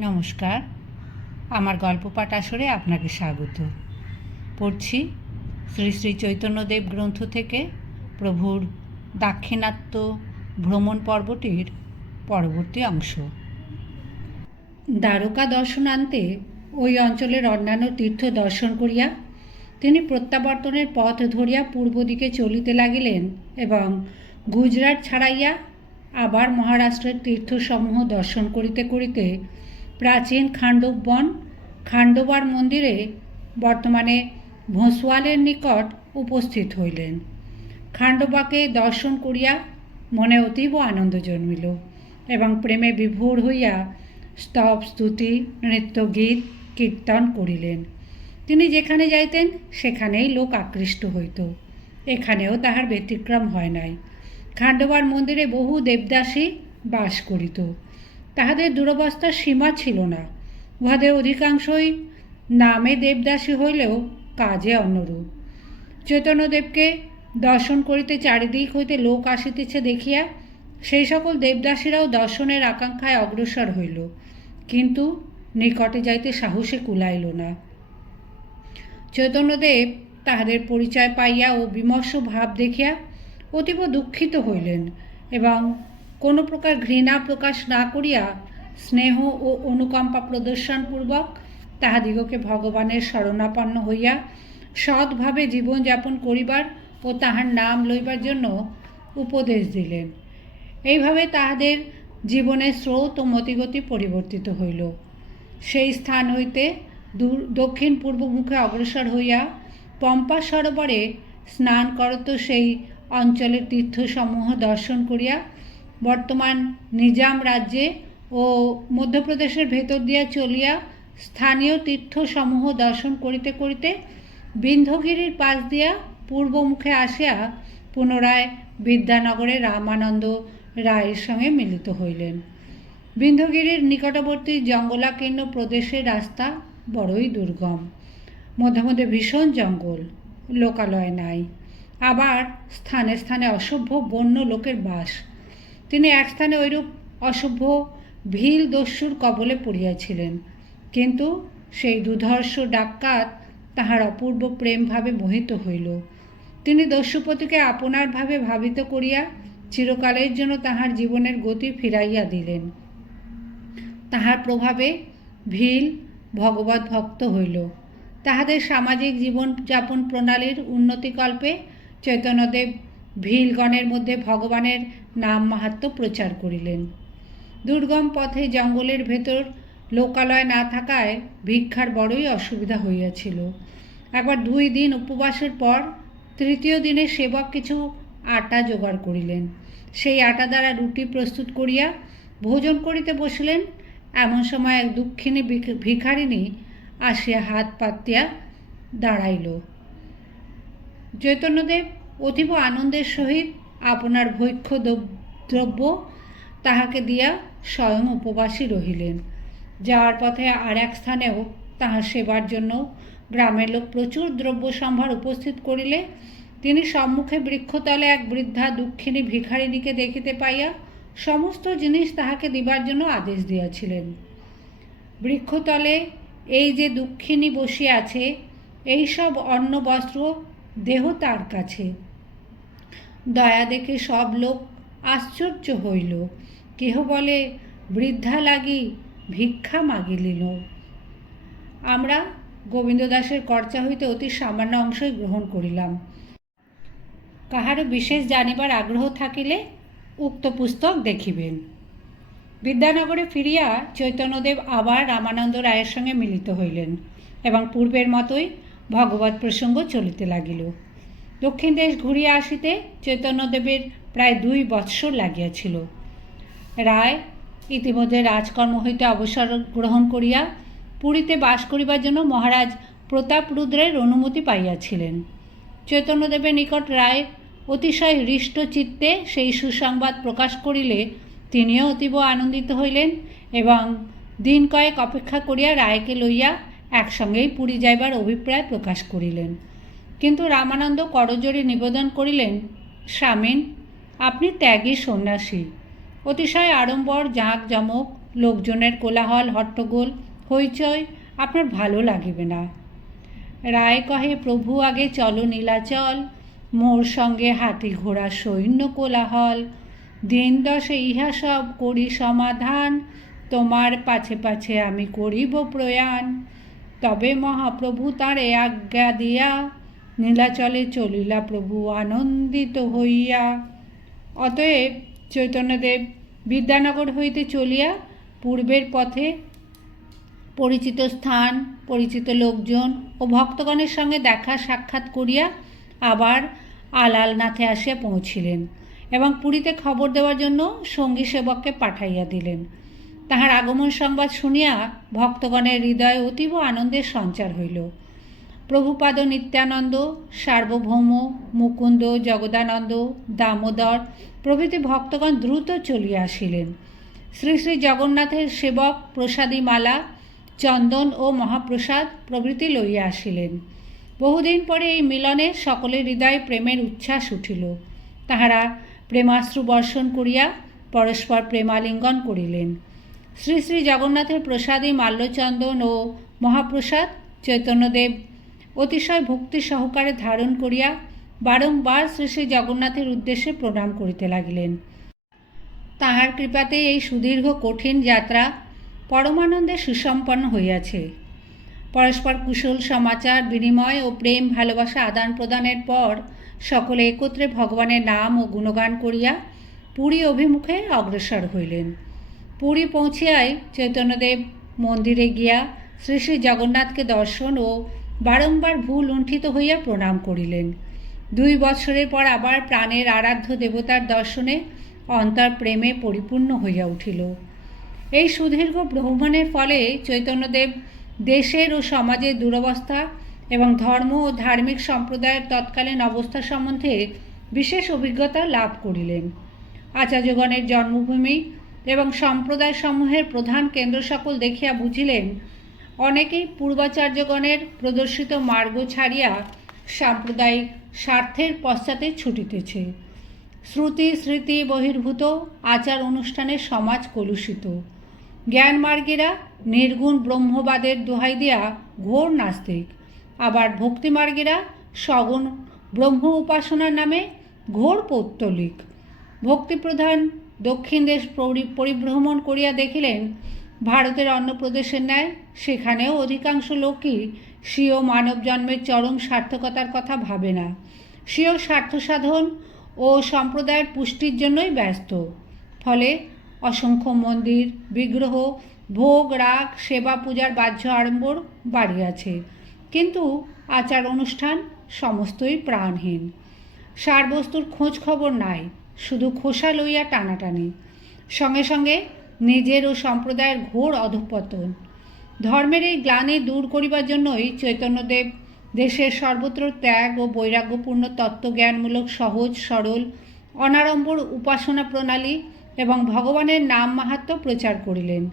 নমস্কার। আমার গল্প পাঠ আসরে আপনাকে স্বাগত। পড়ছি শ্রী শ্রী চৈতন্যদেব গ্রন্থ থেকে প্রভুর দাক্ষিণাত্য ভ্রমণ পর্বটির পরবর্তী অংশ। দ্বারকা দর্শনান্তে ওই অঞ্চলের অন্যান্য তীর্থ দর্শন করিয়া তিনি প্রত্যাবর্তনের পথ ধরিয়া পূর্ব দিকে চলিতে লাগিলেন এবং গুজরাট ছাড়াইয়া আবার মহারাষ্ট্রের তীর্থসমূহ দর্শন করিতে করিতে প্রাচীন খাণ্ডব বন মন্দিরে বর্তমানে ভোঁসওয়ালের নিকট উপস্থিত হইলেন। খান্ডবাকে দর্শন করিয়া মনে অতীব আনন্দ জন্মিল এবং প্রেমে বিভোর হইয়া স্তব, স্তুতি, নৃত্য, গীত, কীর্তন করিলেন। তিনি যেখানে যাইতেন, সেখানেই লোক আকৃষ্ট হইত। এখানেও তাহার ব্যতিক্রম হয় নাই। খান্ডবার মন্দিরে বহু দেবদাসী বাস করিত। তাহাদের দুরবস্থার সীমা ছিল না। উহাদের অধিকাংশই নামে দেবদাসী হইলেও কাজে অন্যরূপ। চৈতন্যদেবকে দর্শন করিতে চারিদিক হইতে লোক আসিতেছে দেখিয়া সেই সকল দেবদাসীরাও দর্শনের আকাঙ্ক্ষায় অগ্রসর হইল। কিন্তু নিকটে যাইতে সাহসে কুলাইল না। চৈতন্যদেব তাহাদের পরিচয় পাইয়া ও বিমর্ষ ভাব দেখিয়া অতীব দুঃখিত হইলেন এবং কোনো প্রকার ঘৃণা প্রকাশ না করিয়া স্নেহ ও অনুকম্পা প্রদর্শনপূর্বক তাহাদিগকে ভগবানের শরণাপন্ন হইয়া সৎভাবে জীবনযাপন করিবার ও তাহার নাম লইবার জন্য উপদেশ দিলেন। এইভাবে তাহাদের জীবনের স্রোত ও মতিগতি পরিবর্তিত হইল। সেই স্থান হইতে দূর, দক্ষিণ পূর্ব মুখে অগ্রসর হইয়া পম্পা সরোবরে স্নান করত সেই অঞ্চলের তীর্থসমূহ দর্শন করিয়া বর্তমান নিজাম রাজ্যে ও মধ্যপ্রদেশের ভেতর দিয়া চলিয়া স্থানীয় তীর্থসমূহ দর্শন করিতে করিতে বিন্ধগিরির পাশ দিয়া পূর্বমুখে আসিয়া পুনরায় বিদ্যানগরে রামানন্দ রায়ের সঙ্গে মিলিত হইলেন। বিন্ধগিরির নিকটবর্তী জঙ্গলাকীর্ণ প্রদেশের রাস্তা বড়ই দুর্গম। মধ্যে মধ্যে ভীষণ জঙ্গল, লোকালয় নাই। আবার স্থানে স্থানে অসভ্য বন্য লোকের বাস তিনি এক স্থানে ওইরূপ অসভ্য, ভিল দস্যুর কবলে পড়িয়াছিলেন। কিন্তু সেই দুধর্ষ ডাক্কাত তাহার অপূর্ব প্রেমভাবে মোহিত হইল। তিনি দস্যুপতিকে আপনার ভাবে ভাবিত করিয়া চিরকালের জন্য তাহার জীবনের গতি ফিরাইয়া দিলেন। তাহার প্রভাবে ভিল ভগবত ভক্ত হইল। তাহাদের সামাজিক জীবনযাপন প্রণালীর উন্নতিকল্পে চৈতন্যদেব ভিলগণের মধ্যে ভগবানের নাম মাহাত্ম প্রচার করিলেন। দুর্গম পথে জঙ্গলের ভেতর লোকালয় না থাকায় ভিক্ষার বড়ই অসুবিধা হইয়াছিল। একবার দুই দিন উপবাসের পর তৃতীয় দিনে সেবক কিছু আটা জোগাড় করিলেন। সেই আটা দ্বারা রুটি প্রস্তুত করিয়া ভোজন করিতে বসিলেন। এমন সময় এক দুঃখিনী ভিখ- ভিখারিণী আসিয়া হাত পাতিয়া দাঁড়াইল। চৈতন্যদেব অতীব আনন্দের সহিত আপনার ভৈক্ষ দ্রব- দ্রব্য তাহাকে দিয়া স্বয়ং উপবাসী রহিলেন। যাওয়ার পথে আর এক স্থানেও তাহার সেবার জন্য গ্রামের লোক প্রচুর দ্রব্য সম্ভার উপস্থিত করিলে তিনি সম্মুখে বৃক্ষতলে এক বৃদ্ধা দুঃখিনী ভিখারিণীকে দেখিতে পাইয়া সমস্ত জিনিস তাহাকে দিবার জন্য আদেশ দিয়াছিলেন। বৃক্ষতলে এই যে দুঃখিনী বসিয়া আছে, এই সব অন্ন, বস্ত্র দেহ তার কাছে। দয়া দেখে সব লোক আশ্চর্য হইল। কেহ বলে, বৃদ্ধা লাগি ভিক্ষা মাগিলিল। আমরা গোবিন্দ দাসের কর্চা হইতে অতি সামান্য অংশই গ্রহণ করিলাম। কাহারও বিশেষ জানিবার আগ্রহ থাকিলে উক্ত পুস্তক দেখিবেন। বিদ্যানগরে ফিরিয়া চৈতন্যদেব আবার রামানন্দ রায়ের সঙ্গে মিলিত হইলেন এবং পূর্বের মতোই ভগবত প্রসঙ্গ চলিতে লাগিল। দক্ষিণ দেশ ঘুরিয়া আসিতে চৈতন্যদেবের প্রায় দুই বৎসর লাগিয়াছিল। রায় ইতিমধ্যে রাজকর্ম হইতে অবসর গ্রহণ করিয়া পুরীতে বাস করিবার জন্য মহারাজ প্রতাপ রুদ্রের অনুমতি পাইয়াছিলেন। চৈতন্যদেবের নিকট রায় অতিশয় হৃষ্ট চিত্তে সেই সুসংবাদ প্রকাশ করিলে তিনিও অতীব আনন্দিত হইলেন এবং দিন কয়েক অপেক্ষা করিয়া রায়কে লইয়া একসঙ্গেই পুরী যাইবার অভিপ্রায় প্রকাশ করিলেন। কিন্তু রামানন্দ করজোড়ে নিবেদন করিলেন, স্বামীন, আপনি ত্যাগী সন্ন্যাসী। অতিশয় আড়ম্বর জাঁক জমক লোকজনের কোলাহল, হট্টগোল, হইচই আপনার ভালো লাগিবে না। রায় কহে, প্রভু আগে চলো নীলাচল, মোর সঙ্গে হাতি ঘোড়া সৈন্য কোলাহল। দিন দশে ইহা সব করি সমাধান, তোমার পাছে পাছে আমি করিব প্রয়াণ। তবে মহাপ্রভু তারে আজ্ঞা দিয়া নীলাচলে চলিলা প্রভু, আনন্দিত হইয়া। অতএব চৈতন্যদেব বিদ্যানগর হইতে চলিয়া পূর্বের পথে পরিচিত স্থান, পরিচিত লোকজন ও ভক্তগণের সঙ্গে দেখা সাক্ষাৎ করিয়া আবার আলালনাথে আসিয়া পৌঁছিলেন এবং পুরীতে খবর দেওয়ার জন্য সঙ্গী সেবককে পাঠাইয়া দিলেন। তাহার আগমন সংবাদ শুনিয়া ভক্তগণের হৃদয়ে অতীব আনন্দের সঞ্চার হইল। প্রভুপাদ নিত্যানন্দ, সার্বভৌম মুকুন্দ জগদানন্দ, দামোদর প্রভৃতি ভক্তগণ দ্রুত চলিয়া আসিলেন। শ্রী শ্রী জগন্নাথের সেবক প্রসাদী মালা চন্দন ও মহাপ্রসাদ প্রভৃতি লইয়া আসিলেন। বহুদিন পরে এই মিলনে সকলের হৃদয়ে প্রেমের উচ্ছ্বাস উঠিল। তাহারা প্রেমাশ্রু বর্ষণ করিয়া পরস্পর প্রেমালিঙ্গন করিলেন। শ্রী শ্রী জগন্নাথের প্রসাদী মাল্যচন্দন ও মহাপ্রসাদ চৈতন্যদেব অতিশয় ভক্তি সহকারে ধারণ করিয়া বারংবার শ্রী শ্রী জগন্নাথের উদ্দেশ্যে প্রণাম করিতে লাগিলেন। তাহার কৃপাতে এই সুদীর্ঘ কঠিন যাত্রা পরমানন্দে সুসম্পন্ন হইয়াছে। পরস্পর কুশল সমাচার, বিনিময় ও প্রেম ভালোবাসা আদান প্রদানের পর সকলে একত্রে ভগবানের নাম ও গুণগান করিয়া পুরী অভিমুখে অগ্রসর হইলেন। পুরী পৌঁছিয়াই চৈতন্যদেব মন্দিরে গিয়া শ্রী শ্রী জগন্নাথকে দর্শন ও বারংবার ভুল লুণ্ঠিত হইয়া প্রণাম করিলেন। দুই বৎসরের পর আবার প্রাণের আরাধ্য দেবতার দর্শনে অন্তর প্রেমে পরিপূর্ণ হইয়া উঠিল। এই সুদীর্ঘ ভ্রমণের ফলে চৈতন্যদেব দেশের ও সমাজের দুরবস্থা এবং ধর্ম ও ধার্মিক সম্প্রদায়ের তৎকালীন অবস্থা সম্বন্ধে বিশেষ অভিজ্ঞতা লাভ করিলেন। আচার্যগণের জন্মভূমি এবং সম্প্রদায়সমূহের প্রধান কেন্দ্র সকল দেখিয়া বুঝিলেন অনেকেই পূর্বাচার্যগণের প্রদর্শিত মার্গ ছাড়িয়া সাম্প্রদায়িক স্বার্থের পশ্চাতে ছুটিতেছে। শ্রুতি স্মৃতি বহির্ভূত, আচার অনুষ্ঠানে সমাজ কলুষিত। জ্ঞানমার্গীরা নির্গুণ ব্রহ্মবাদের দোহাই দিয়া ঘোর নাস্তিক। আবার ভক্তিমার্গীরা সগুণ ব্রহ্ম উপাসনার নামে ঘোর পৌত্তলিক। ভক্তিপ্রধান দক্ষিণ দেশ পরি- পরিভ্রমণ করিয়া দেখিলেন ভারতের অন্য প্রদেশের ন্যায়, সেখানেও অধিকাংশ লোকই স্বীয় মানব জন্মের চরম সার্থকতার কথা ভাবে না। স্বীয় স্বার্থ সাধন ও সম্প্রদায়ের পুষ্টির জন্যই ব্যস্ত। ফলে অসংখ্য মন্দির, বিগ্রহ, ভোগ, রাগ, সেবা, পূজার বাহ্য আড়ম্বর বাড়িয়াছে কিন্তু আচার অনুষ্ঠান সমস্তই প্রাণহীন। সারবস্তুর খোঁজ খবর নাই, শুধু খোসা লইয়া টানাটানি। সঙ্গে সঙ্গে নিজের ও সম্প্রদায়ের ঘোর অধঃপতন। ধর্মের এই গ্লানি দূর করিবার জন্যই চৈতন্যদেব দেশের সর্বত্র ত্যাগ ও বৈরাগ্যপূর্ণ তত্ত্বজ্ঞানমূলক, সহজ, সরল, অনাড়ম্বর উপাসনা প্রণালী এবং ভগবানের নাম মাহাত্ম্য প্রচার করিলেন।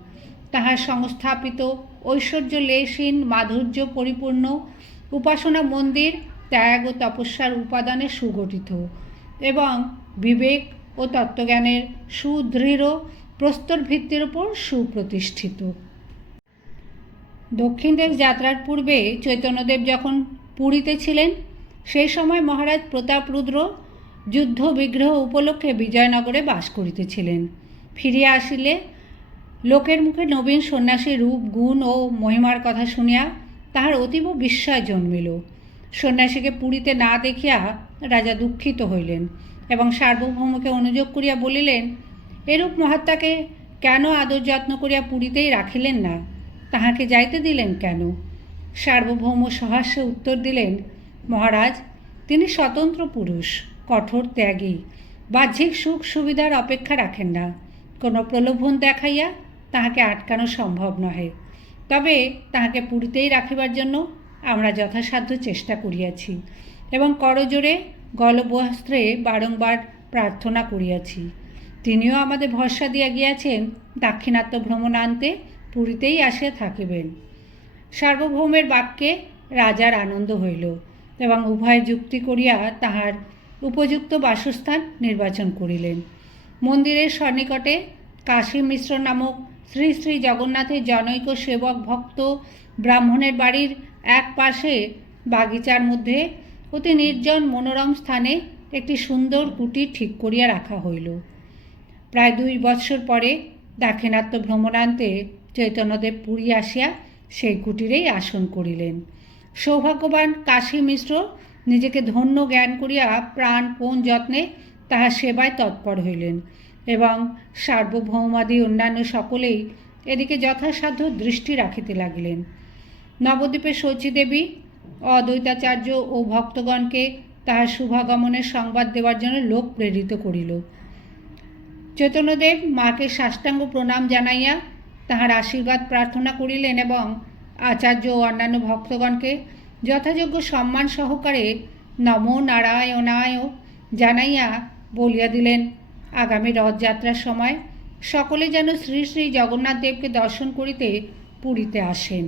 তাহার সংস্থাপিত ঐশ্বর্য লেশহীন মাধুর্য পরিপূর্ণ উপাসনা মন্দির ত্যাগ ও তপস্যার উপাদানে সুগঠিত এবং বিবেক ও তত্ত্বজ্ঞানের সুদৃঢ় প্রস্তর ভিত্তির উপর সুপ্রতিষ্ঠিত। দক্ষিণ দেশ যাত্রার পূর্বে চৈতন্যদেব যখন পুরীতে ছিলেন, সেই সময় মহারাজ প্রতাপরুদ্র যুদ্ধ বিগ্রহ উপলক্ষে বিজয়নগরে বাস করিতেছিলেন। ফিরিয়া আসিলে লোকের মুখে নবীন সন্ন্যাসীর রূপ, গুণ ও মহিমার কথা শুনিয়া তাহার অতীব বিস্ময় জন্মিল। সন্ন্যাসীকে পুরীতে না দেখিয়া রাজা দুঃখিত হইলেন এবং সার্বভৌমকে অনুযোগ করিয়া বলিলেন এরূপ মহাত্মাকে কেন আদর যত্ন করিয়া পুরীতেই রাখিলেন না? তাহাকে যাইতে দিলেন কেন? সার্বভৌম সহাস্যে উত্তর দিলেন, মহারাজ, তিনি স্বতন্ত্র পুরুষ, কঠোর ত্যাগী, বাহ্যিক সুখ সুবিধার অপেক্ষা রাখেন না। কোনো প্রলোভন দেখাইয়া তাহাকে আটকানো সম্ভব নহে। তবে তাহাকে পুরীতেই রাখিবার জন্য আমরা যথাসাধ্য চেষ্টা করিয়াছি এবং করজোরে গলবস্ত্রে বারংবার প্রার্থনা করিয়াছি। তিনিও আমাদের ভরসা দিয়া গিয়াছেন, দাক্ষিণাত্য ভ্রমণান্তে পুরীতেই আসিয়া থাকিবেন। সার্বভৌমের বাক্যে রাজার আনন্দ হইল এবং উভয় যুক্তি করিয়া তাহার উপযুক্ত বাসস্থান নির্বাচন করিলেন। মন্দিরের সন্নিকটে কাশী মিশ্র নামক শ্রী শ্রী জগন্নাথের জনৈক সেবক ভক্ত ব্রাহ্মণের বাড়ির এক পাশে বাগিচার মধ্যে অতি নির্জন মনোরম স্থানে একটি সুন্দর কুটির ঠিক করিয়া রাখা হইল। প্রায় দুই বৎসর পরে দাক্ষিণাত্য ভ্রমণান্তে চৈতন্যদেব পুরী আসিয়া সেই কুটিরেই আসন করিলেন। সৌভাগ্যবান কাশী মিশ্র নিজেকে ধন্য জ্ঞান করিয়া প্রাণপণ যত্নে তাহার সেবায় তৎপর হইলেন এবং সার্বভৌমাদি অন্যান্য সকলেই এদিকে যথাসাধ্য দৃষ্টি রাখিতে লাগিলেন। নবদ্বীপের শচীদেবী, অদ্বৈতাচার্য ও ভক্তগণকে তাহার শুভাগমনের সংবাদ দেওয়ার জন্য লোক প্রেরিত করিল। চৈতন্যদেব মাকে সাষ্টাঙ্গ প্রণাম জানাইয়া তাহার আশীর্বাদ প্রার্থনা করিলেন এবং আচার্য ও অন্যান্য ভক্তগণকে যথাযোগ্য সম্মান সহকারে নম নারায়ণায় জানাইয়া বলিয়া দিলেন, আগামী রথযাত্রার সময় সকলে যেন শ্রী শ্রী জগন্নাথ দেবকে দর্শন করিতে পুরীতে আসেন।